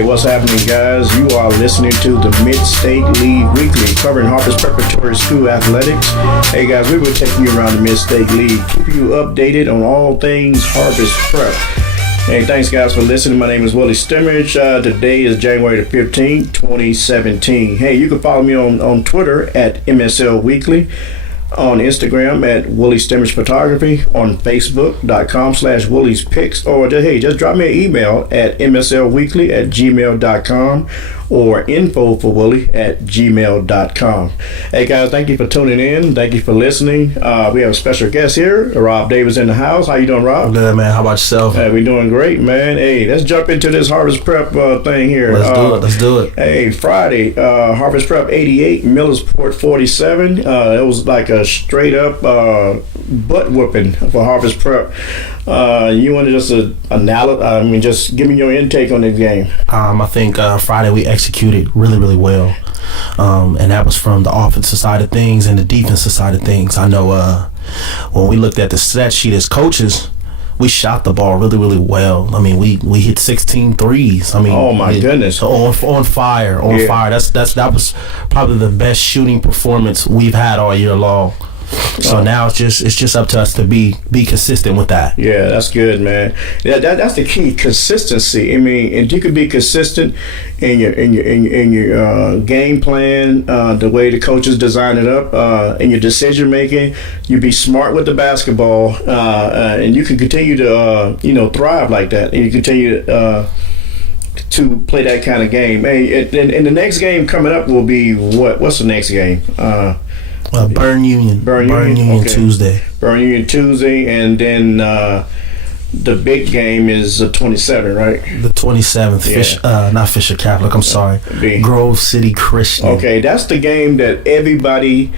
Hey, what's happening, guys? You are listening to the Mid-State League Weekly, covering Harper's Preparatory School athletics. Hey, guys, we will take you around the Mid-State League, keep you updated on all things Harper's Prep. Hey, thanks, guys, for listening. My name is Willie Stimage. Today is January the 15th, 2017. Hey, you can follow me on Twitter at MSL Weekly, on Instagram at Willie Stimage Photography, on Facebook.com/Willie's Pics, or just drop me an email at mslweekly@gmail.com or info4willie@gmail.com. Hey, guys, thank you for tuning in. Thank you for listening. We have a special guest here, Rob Davis, in the house. How you doing, Rob? I'm good, man. How about yourself? Hey, we doing great, man. Hey, let's jump into this Harvest Prep thing here. Let's do it. Hey, Friday, Harvest Prep 88, Millersport 47. It was like a straight up butt whooping for Harvest Prep. You want to just just give me your intake on this game. I think Friday we executed really well, and that was from the offensive side of things and the defensive side of things. I know when we looked at the stat sheet as coaches, we shot the ball really well. I mean, we hit 16 threes. I mean, oh my goodness, on fire. That was probably the best shooting performance we've had all year long. So now it's just up to us to be consistent with that. Yeah, that's good, man. That's the key, consistency. I mean, and you can be consistent in your game plan, the way the coaches design it up, in your decision making. You be smart with the basketball, and you can continue to thrive like that, and you continue to play that kind of game. Hey, and the next game coming up will be what? What's the next game? Burn Union okay. Tuesday. Burn Union Tuesday, and then the big game is the 27th, right? The 27th. Yeah. Not Fisher Catholic. I'm sorry. Grove City Christian. Okay, that's the game that everybody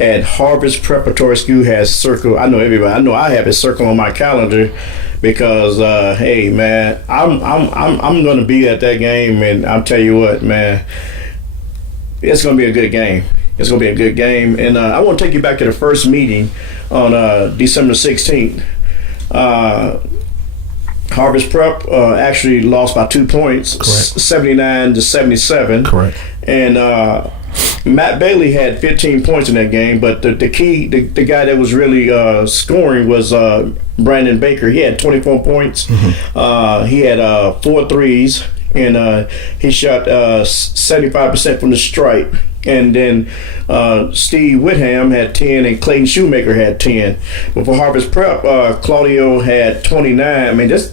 at Harvest Preparatory School has circled. I know everybody. I know I have it circled on my calendar because hey, man, I'm going to be at that game, and I'll tell you what, man, it's going to be a good game. It's going to be a good game. And I want to take you back to the first meeting on December 16th. Harvest Prep actually lost by 2 points, 79-77. Correct. And Matt Bailey had 15 points in that game, but the guy that was really scoring was Brandon Baker. He had 24 points. Mm-hmm. He had 4 threes, and he shot 75% from the stripe. And then Steve Whitham had 10, and Clayton Shoemaker had 10. But for Harvest Prep, Claudio had 29. I mean, this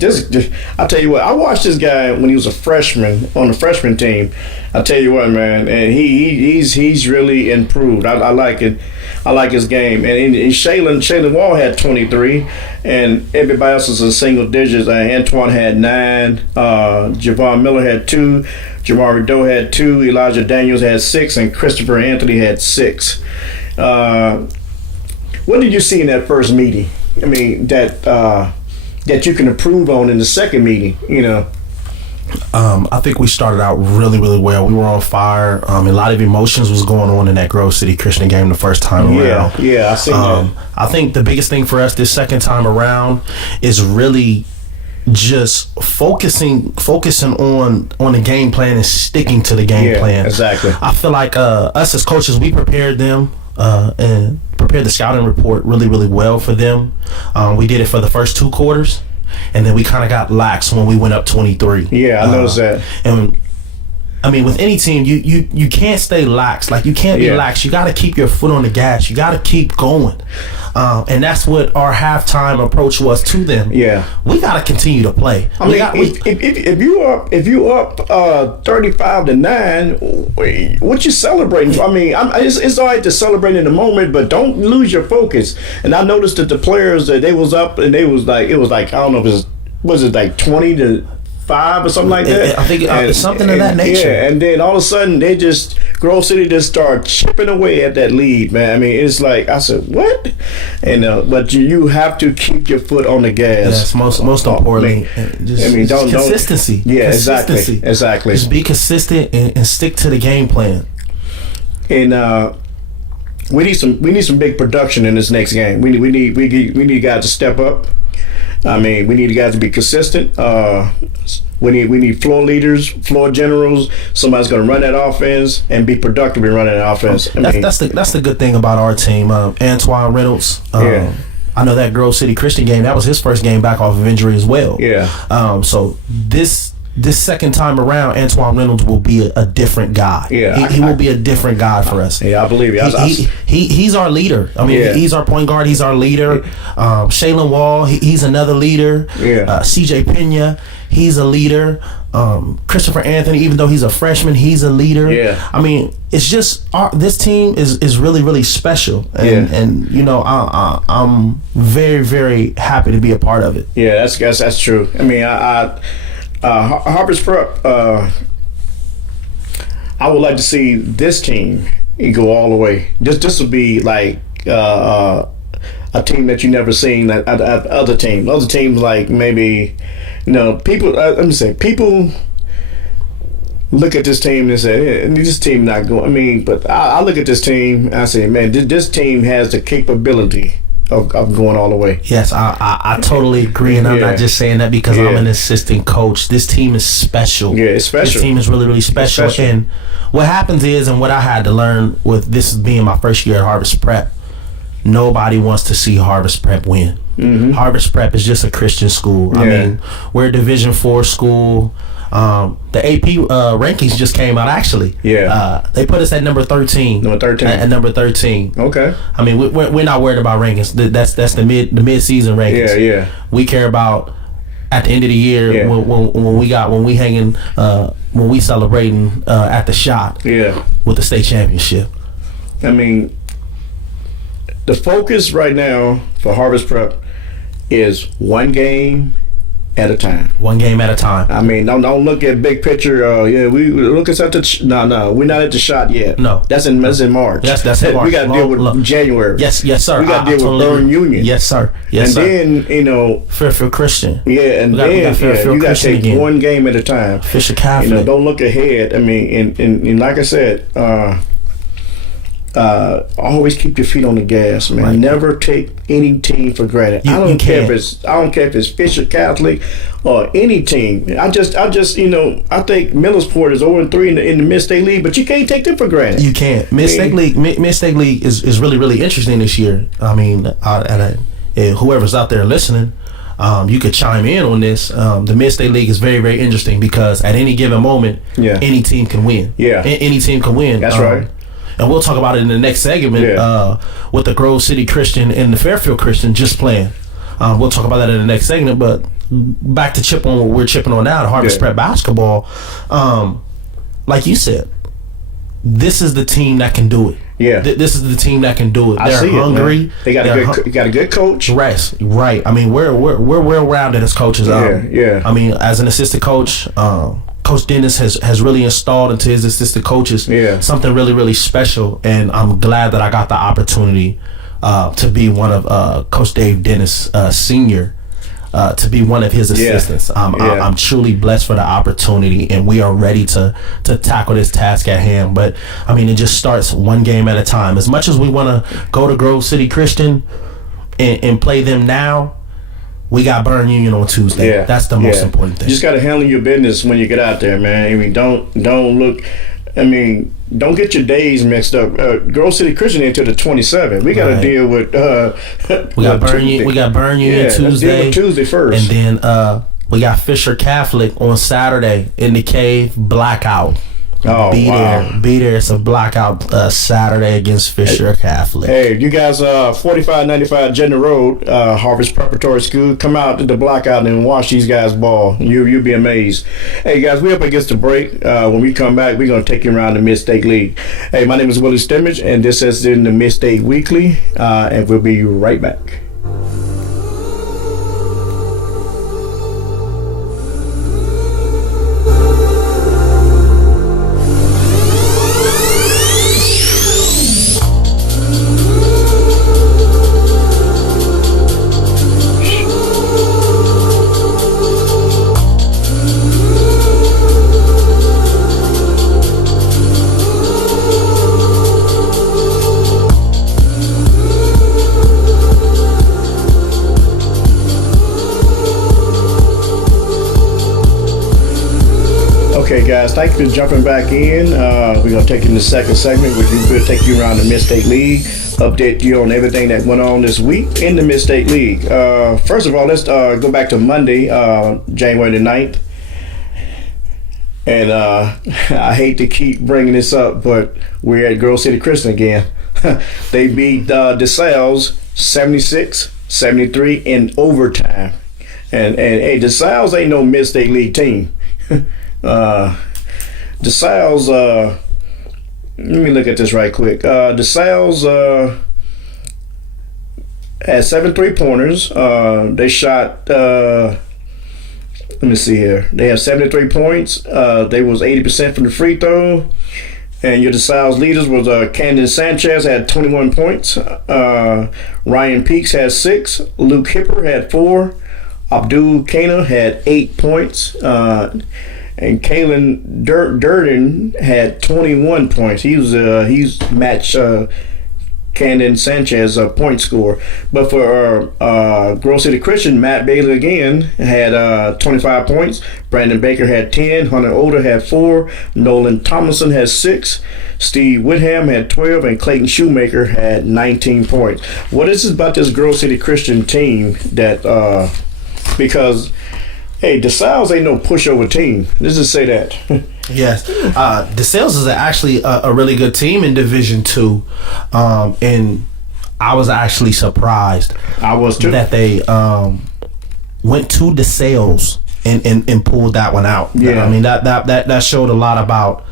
I tell you what, I watched this guy when he was a freshman on the freshman team. I tell you what, man, and he's really improved. I like it. I like his game. And Shaylin Wall had 23, and everybody else was in single digits. Antoine had 9. Javon Miller had 2. Jamari Doe had 2, Elijah Daniels had 6, and Christopher Anthony had 6. What did you see in that first meeting? I mean, that you can improve on in the second meeting, I think we started out really well. We were on fire. A lot of emotions was going on in that Grove City Christian game the first time around. Yeah, I seen that. I think the biggest thing for us this second time around is really just focusing on the game plan and sticking to the game plan. Exactly. I feel like us as coaches, we prepared them and prepared the scouting report really well for them. We did it for the first 2 quarters, and then we kind of got lax when we went up 23. Yeah, I noticed that. And I mean, with any team, you can't stay lax. Like, you can't be lax. You got to keep your foot on the gas. You got to keep going. And that's what our halftime approach was to them. Yeah, we got to continue to play. I mean, if you up 35-9, what you celebrating? I mean, it's all right to celebrate in the moment, but don't lose your focus. And I noticed that the players that they was up, and it was like I don't know if was it like 20-5 or something like that. I think it's something of that nature. Yeah, and then all of a sudden Grove City just started chipping away at that lead, man. I mean, it's like, I said, what? And but you have to keep your foot on the gas. Yes, most importantly, consistency. Yeah, consistency. Exactly. Just be consistent and stick to the game plan. And we need some big production in this next game. We need guys to step up. I mean, we need guys to be consistent. We need floor leaders, floor generals. Somebody's going to run that offense and be productive in running that offense. That's the good thing about our team. Antoine Reynolds. I know that Grove City Christian game. That was his first game back off of injury as well. Yeah. So this second time around, Antoine Reynolds will be a different guy. Yeah, he will be a different guy for us. Yeah, I believe it. He's our leader. I mean, he's our point guard. He's our leader. Shaylin Wall, he's another leader. Yeah. CJ Pena, he's a leader. Christopher Anthony, even though he's a freshman, he's a leader. Yeah. I mean, it's just this team is really, really special, and you know, I'm very, very happy to be a part of it. Yeah, that's true. I mean, Harvest Prep, I would like to see this team go all the way. This would be like a team that you never seen at other teams. Other teams, like maybe, you know, people. Let me say, people look at this team and say, this team not going. I mean, but I look at this team and I say, man, this team has the capability of going all the way. Yes, I totally agree, and I'm not just saying that because I'm an assistant coach. This team is special. Yeah, it's special. This team is really, really special. And what happens is, and what I had to learn with this being my first year at Harvest Prep, nobody wants to see Harvest Prep win. Mm-hmm. Harvest Prep is just a Christian school. I mean, we're a Division IV school. The AP rankings just came out, actually. Yeah. They put us at number 13. Number 13. At number 13. Okay. I mean, we're not worried about rankings. That's the mid-season rankings. Yeah, yeah. We care about at the end of the year when we celebrating at the shot. Yeah. With the state championship. I mean, the focus right now for Harvest Prep is one game at a time. One game at a time. I mean, don't look at big picture. We look at the no, we're not at the shot yet. No, that's in March. That's in March. We got to deal with January. Yes, sir. We got to deal with Burn Union. Yes, sir. Yes, and sir. then Fairfield Christian. Yeah, and you got to take one game at a time. Fisher Catholic. You know, don't look ahead. I mean, and like I said, always keep your feet on the gas, man. Right. Never take any team for granted. I don't care if it's Fisher Catholic or any team. I just you know, I think Millersport is 0-3 in the Mid-State League, but you can't take them for granted. You can't. Mid-State League is really, really interesting this year. I mean, whoever's out there listening, you could chime in on this. The Mid-State League is very, very interesting because at any given moment, any team can win. Yeah. Any team can win. That's right. And we'll talk about it in the next segment with the Grove City Christian and the Fairfield Christian just playing. We'll talk about that in the next segment. But back to chip on what we're chipping on now, Harvest Prep basketball. Like you said, this is the team that can do it. Yeah, this is the team that can do it. They're hungry. They got a good coach. Right. I mean, we're well rounded as coaches. Yeah. I mean, as an assistant coach, Coach Dennis has really installed into his assistant coaches something really, really special, and I'm glad that I got the opportunity to be one of Coach Dave Dennis Sr., to be one of his assistants. I'm truly blessed for the opportunity, and we are ready to tackle this task at hand. But I mean, it just starts one game at a time. As much as we want to go to Grove City Christian and play them now, we got Burn Union on Tuesday. Yeah. That's the most important thing. You just got to handle your business when you get out there, man. I mean, don't look. I mean, don't get your days mixed up. Grove City Christian until the 27th. We got to deal with. We got Burn Union Tuesday. Let's deal with Tuesday first, and then we got Fisher Catholic on Saturday in the Cave Blackout. Be there. It's a blackout Saturday against Fisher Catholic. Hey, you guys, 4595 Jenner Road, Harvest Preparatory School. Come out to the blackout and watch these guys ball. You'll be amazed. Hey guys, we up against the break. When we come back, we're gonna take you around the Mid-State League. Hey, my name is Willie Stimage, and this is in the Mid-State Weekly, and we'll be right back. Okay, guys, thank you for jumping back in. We're going to take you in the second segment, which will take you around the Mid-State League, update you on everything that went on this week in the Mid-State League. First of all, let's go back to Monday, January the 9th. And I hate to keep bringing this up, but we're at Grove City Christian again. They beat DeSales 76-73 in overtime. And hey, DeSales ain't no Mid-State League team. DeSales, let me look at this right quick. DeSales had 7 3-pointers. They shot, let me see here. They have 73 points. They was 80% from the free throw. And your DeSales leaders was Camden Sanchez had 21 points. Ryan Peaks had 6. Luke Hipper had 4. Abdul Kana had 8 points. And Kalen Durden had 21 points. He's matched Camden Sanchez point score. But for Grove City Christian, Matt Bailey again had 25 points. Brandon Baker had 10. Hunter Older had 4. Nolan Thomason had 6. Steve Whitham had 12. And Clayton Shoemaker had 19 points. What is it about this Grove City Christian team that because hey, DeSales ain't no pushover team. Let's just say that. Yes, DeSales is actually a really good team in Division II, and I was actually surprised. I was too. That they went to DeSales and pulled that one out. Yeah, I mean that showed a lot about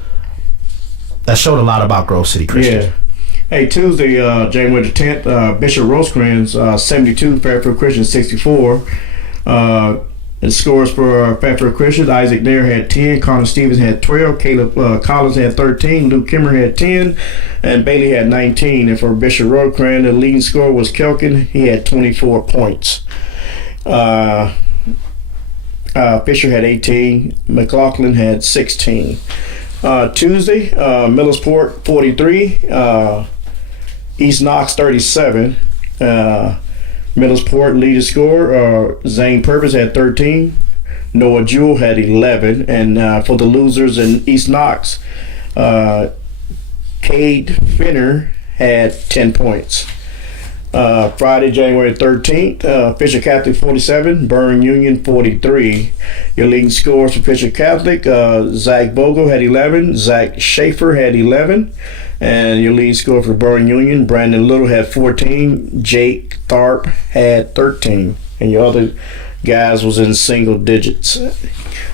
Grove City Christian. Yeah. Hey, Tuesday, January the 10th, Bishop Rosecrans 72, Fairfield Christian 64. The scores for Fairfield Christian: Isaac Nair had 10, Connor Stevens had 12, Caleb Collins had 13, Luke Kimmer had 10, and Bailey had 19. And for Bishop Rosecrans, the leading scorer was Kelkin. He had 24 points. Fisher had 18. McLaughlin had 16. Tuesday, Millersport 43, East Knox 37. Millersport leading scorer, Zane Purvis had 13. Noah Jewell had 11. And for the losers in East Knox, Cade Finner had 10 points. Friday, January 13th, Fisher Catholic 47, Burn Union 43. Your leading scorers for Fisher Catholic, Zach Bogle had 11, Zach Schaefer had 11, and your leading scorer for Burn Union, Brandon Little had 14, Jake Tharp had 13, and your other guys was in single digits.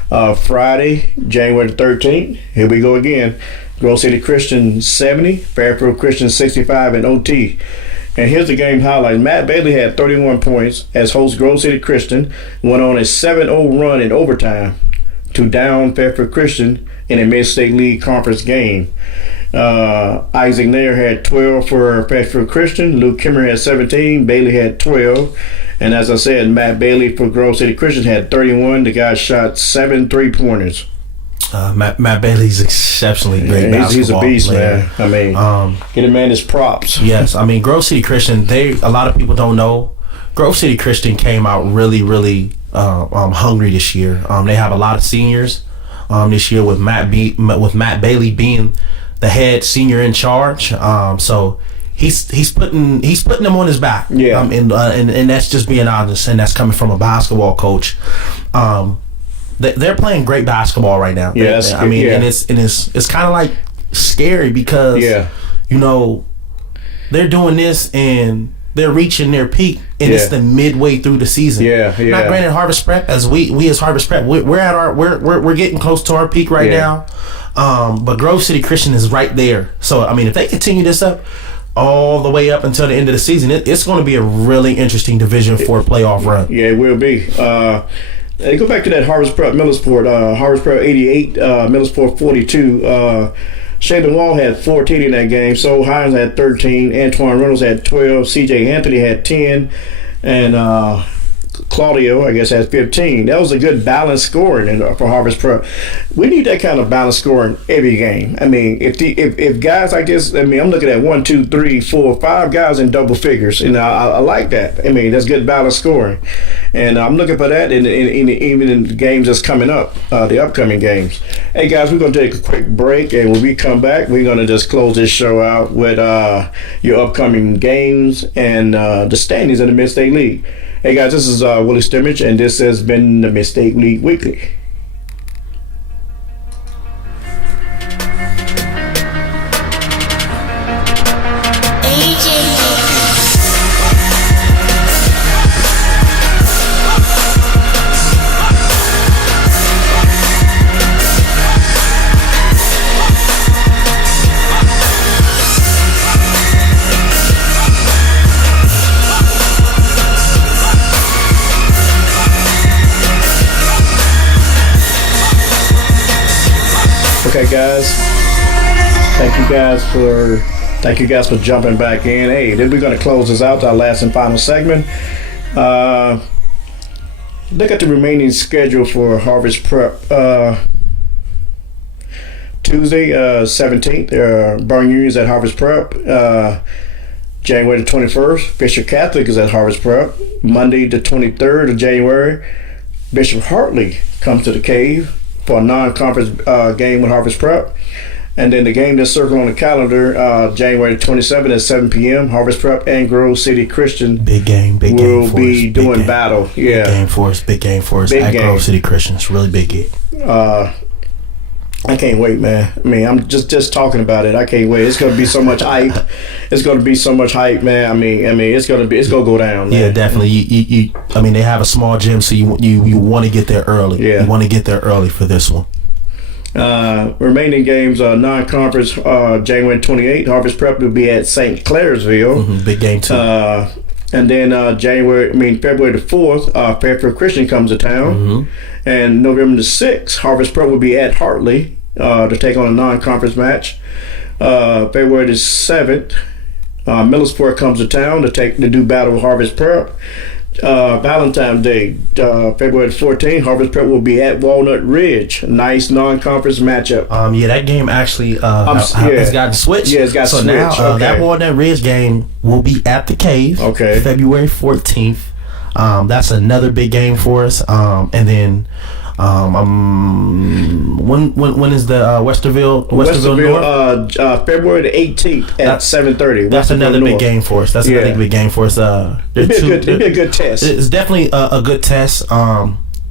Friday, January 13th, here we go again. Grove City Christian 70, Fairfield Christian 65 in OT. And here's the game highlights. Matt Bailey had 31 points as host Grove City Christian, went on a 7-0 run in overtime to down Fairfield Christian in a Mid-State League Conference game. Isaac Nair had 12 for Fairfield Christian. Luke Kimmer had 17. Bailey had 12. And as I said, Matt Bailey for Grove City Christian had 31. The guy shot 7 3-pointers. Matt Bailey's exceptionally great basketball He's a beast, player. man. I mean, get a man his props. Yes, I mean, Grove City Christian, a lot of people don't know, Grove City Christian came out really, really hungry this year. They have a lot of seniors this year with Matt Bailey being the head senior in charge. So he's putting them on his back. Yeah. And that's just being honest, and that's coming from a basketball coach. They're playing great basketball right now. Yeah, and it's kind of like scary because they're doing this and they're reaching their peak, and it's the midway through the season. Yeah. Not granted, Harvest Prep as we as Harvest Prep, we're getting close to our peak right now. But Grove City Christian is right there. So I mean, if they continue this up all the way up until the end of the season, it's going to be a really interesting Division IV playoff run. Yeah, it will be. Go back to that Harvest Prep Millersport. Harvest Prep 88, Millersport 42. Shaden Wall had 14 in that game. Sol Hines had 13. Antoine Reynolds had 12. CJ Anthony had 10. And Claudio, I guess, has 15. That was a good balanced scoring for Harvest Prep. We need that kind of balanced scoring every game. I mean, if guys like this, I mean, I'm looking at 1, 2, 3, 4, 5 guys in double figures, and I like that. I mean, that's good balanced scoring, and I'm looking for that even in the games that's coming up, the upcoming games. Hey guys, we're gonna take a quick break, and when we come back, we're gonna just close this show out with your upcoming games and the standings in the Mid-State League. Hey guys, this is Willie Stimage, and this has been the Mid-State League Weekly. Okay, guys. Thank you guys for jumping back in. Hey, then we're going to close this out to our last and final segment. Look at the remaining schedule for Harvest Prep. Tuesday, 17th, Burn Union is at Harvest Prep. January the 21st, Bishop Catholic is at Harvest Prep. Monday the 23rd of January, Bishop Hartley comes to the Cave for a non-conference game with Harvest Prep. And then the game that's circled on the calendar, January 27th at 7 p.m., Harvest Prep and Grove City Christian big game will be doing battle. Yeah, big game for us at Grove City Christian. It's really big game. I can't wait, man. I mean, I'm just talking about it. I can't wait. It's gonna be so much hype. It's gonna be so much hype, man. I mean, it's gonna go down, man. Yeah, definitely. I mean, they have a small gym, so you want to get there early. Yeah, you want to get there early for this one. Remaining games, non-conference, January 28th, Harvest Prep will be at St. Clairsville. Big game too. And then February the 4th, Fairfield Christian comes to town. And November the 6th, Harvest Prep will be at Hartley to take on a non-conference match. February the 7th, Millersport comes to town to do battle with Harvest Prep. Valentine's Day, February 14th, Harvest Prep will be at Walnut Ridge. Nice non-conference matchup. Yeah, that game actually has gotten switched. Yeah, it's got switched. So now that Walnut Ridge game will be at the Cave. Okay. February 14th. That's another big game for us. And then when is the Westerville North? February the 18th at 7:30. That's another big game for us. It'd be a good test. It's definitely a good test.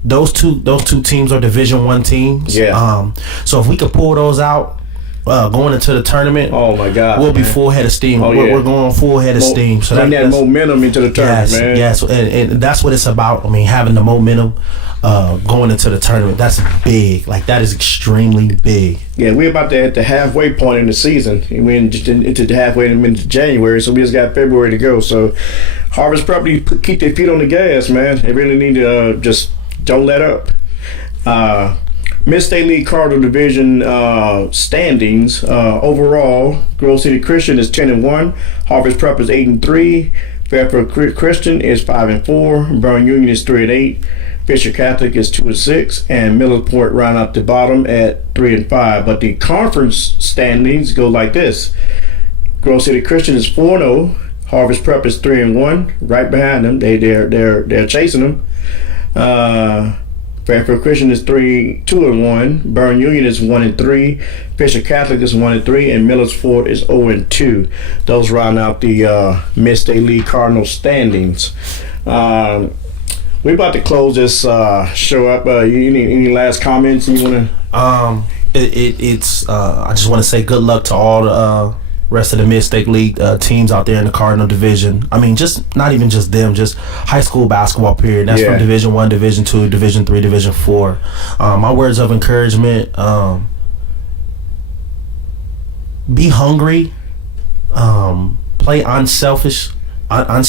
Those two teams are Division I teams. Yeah. So if we could pull those out, going into the tournament, oh my God, we'll be full head of steam. We're going full head of steam. So bring that momentum into the tournament, man. Yes, and that's what it's about. I mean, having the momentum going into the tournament, that's big. Like, that is extremely big. Yeah, we're about to at the halfway point in the season. We're just into the halfway into January, so we just got February to go. So Harvest probably keep their feet on the gas, man. They really need to just don't let up. Mid-State League Cardinal Division standings overall: Grove City Christian is 10-1, Harvest Prep is 8-3, Fairfield Christian is 5-4, Burn Union is 3-8, Bishop Catholic is 2-6, and Millersport round out the bottom at 3-5. But the conference standings go like this: Grove City Christian is 4-0, Harvest Prep is 3-1, right behind them. They're chasing them. Fairfield Christian is 2-1. Burn Union is 1-3. Bishop Catholic is 1-3, and Millersport is 0-2. Those round out the Mid-State League Cardinal standings. We're about to close this show up. Any last comments you want to? I just want to say good luck to all the rest of the Mid-State League teams out there in the Cardinal Division. I mean, just not even just them, just high school basketball period. That's from Division I, Division II, Division III, Division IV. My words of encouragement: be hungry, play unselfish, and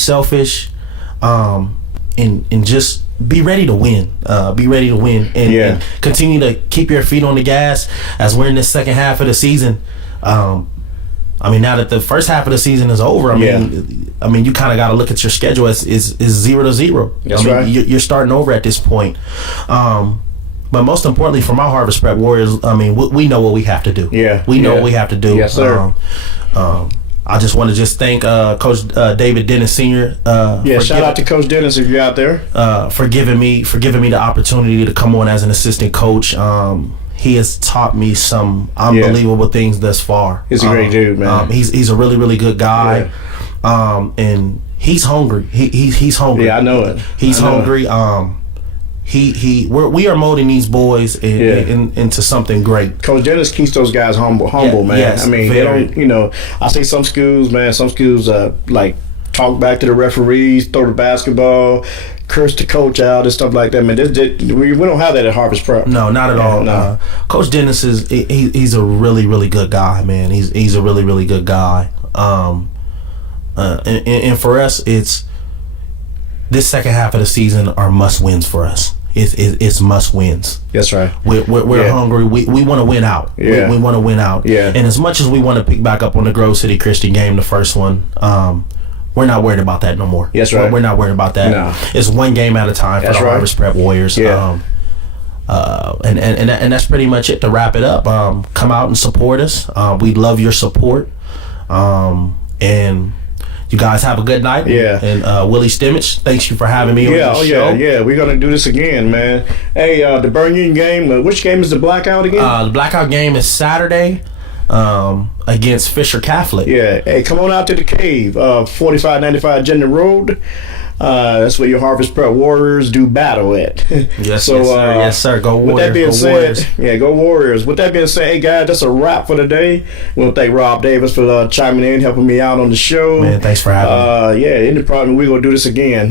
just be ready to win. And continue to keep your feet on the gas as we're in the second half of the season. I mean, now that the first half of the season is over, I mean, you kind of got to look at your schedule as is 0-0. That's right. You're starting over at this point. But most importantly, for my Harvest Prep Warriors, I mean, we know what we have to do. Yeah, we know what we have to do. Yes, sir. I just want to thank Coach David Dennis Sr. Shout out to Coach Dennis if you're out there. For giving me the opportunity to come on as an assistant coach. He has taught me some unbelievable things thus far. He's a great dude, man. He's a really, really good guy. And he's hungry. He's hungry. Yeah, I know it. He's hungry. We are molding these boys into something great. Coach Dennis keeps those guys humble, man. Yes, I mean, very. they don't, I see some schools, like talk back to the referees, throw the basketball, curse the coach out and stuff like that. Man, we don't have that at Harvest Prep. No, not at all. No. Coach Dennis he's a really, really good guy, man. He's a really, really good guy. And for us, it's this second half of the season are must wins for us. It's must wins. That's right. We're hungry. We want to win out. Yeah. We want to win out. Yeah. And as much as we want to pick back up on the Grove City Christian game, the first one, we're not worried about that no more. That's right. We're not worried about that. No. It's one game at a time for the Harvest Prep Warriors. Yeah. And that's pretty much it to wrap it up. Come out and support us. We love your support. And you guys have a good night. Yeah. And Willie Stimage, thanks you for having me on the show. Yeah. We're gonna do this again, man. Hey, the Burn Union game. Which game is the blackout again? The blackout game is Saturday against Fisher Catholic. Yeah. Hey, come on out to the cave. 4595 Agenda Road. That's where your Harvest Prep Warriors do battle at. Yes, sir. Yes, sir. Go Warriors. With that being said, Warriors. Go Warriors. With that being said, hey guys, that's a wrap for the day. We want to thank Rob Davis for chiming in, helping me out on the show. Man, thanks for having me. Any problem, we're gonna do this again.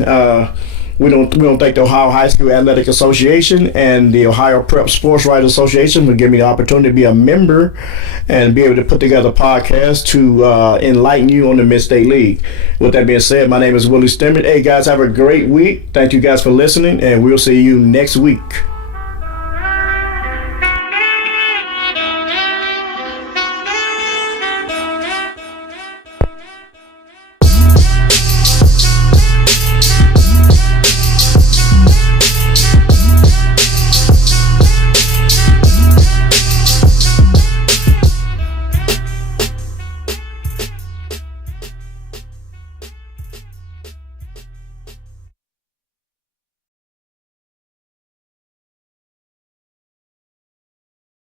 We don't thank the Ohio High School Athletic Association and the Ohio Prep Sports Writers Association for giving me the opportunity to be a member and be able to put together a podcast to enlighten you on the Mid-State League. With that being said, my name is Willie Stimage. Hey guys, have a great week. Thank you guys for listening, and we'll see you next week.